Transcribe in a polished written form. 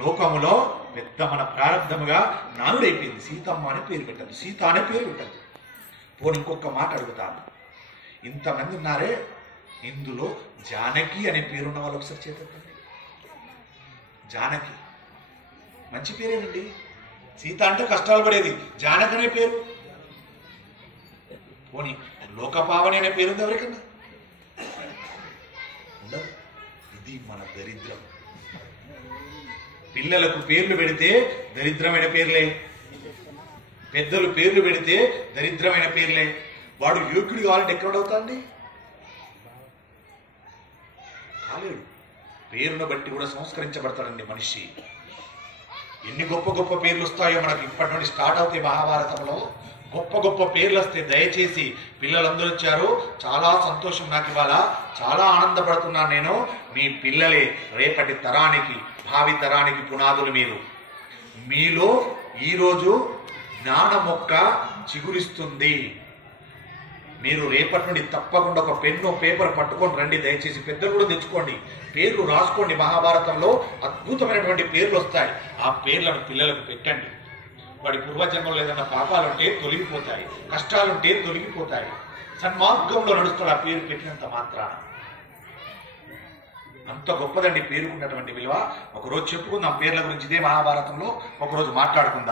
లోకములో పెద్ద మన ప్రారంభముగా నానుడైపోయింది. సీతమ్మ అనే పేరు పెట్టదు, సీత అనే పేరు పెట్టదు. పోనీ ఇంకొక మాట అడుగుతాను, ఇంతమంది ఉన్నారే, ఇందులో జానకి అనే పేరున్న వాళ్ళు ఒకసారి చేతండి. జానకి మంచి పేరేనండి. సీత అంటే కష్టాలు పడేది, జానకి అనే పేరు. పోనీ లోకపావని అనే పేరుంది ఎవరికన్నా? ఉండదు. ఇది మన దరిద్రం. పిల్లలకు పేర్లు పెడితే దరిద్రమైన పేర్లే, పెద్దలు పేర్లు పెడితే దరిద్రమైన పేర్లే. వాడు యోగ్యుడు కావాలంటే ఎక్కడవుతాండి? కాలేడు. పేరును బట్టి కూడా సంస్కరించబడతాడండి మనిషి. ఎన్ని గొప్ప గొప్ప పేర్లు వస్తాయో మనకి ఇప్పటి నుండి స్టార్ట్ అవుతాయి. మహాభారతంలో గొప్ప గొప్ప పేర్లు వస్తే దయచేసి పిల్లలందరూ వచ్చారు, చాలా సంతోషం. నాకు ఇవాళ చాలా ఆనందపడుతున్నాను నేను. మీ పిల్లలే రేపటి తరానికి, భావి తరానికి పునాదులు. మీలో ఈరోజు జ్ఞాన మొక్క చిగురిస్తుంది. మీరు రేపటి నుండి తప్పకుండా ఒక పెన్ను పేపర్ పట్టుకొని రండి. దయచేసి పెద్దలు కూడా తెచ్చుకోండి, పేర్లు రాసుకోండి. మహాభారతంలో అద్భుతమైనటువంటి పేర్లు వస్తాయి. ఆ పేర్లను పిల్లలకు పెట్టండి. వాడి పూర్వజన్మలో ఏదైనా పాపాలుంటే తొలగిపోతాయి, కష్టాలుంటే తొలగిపోతాయి. సన్మార్గంలో నడుస్తాడు ఆ పేరు పెట్టినంత మాత్రాన. అంత గొప్పదండి పేరుకున్నటువంటి విలువ. ఒకరోజు చెప్పుకుందాం పేర్ల గురించి, ఇదే మహాభారతంలో ఒకరోజు మాట్లాడుకుందాం.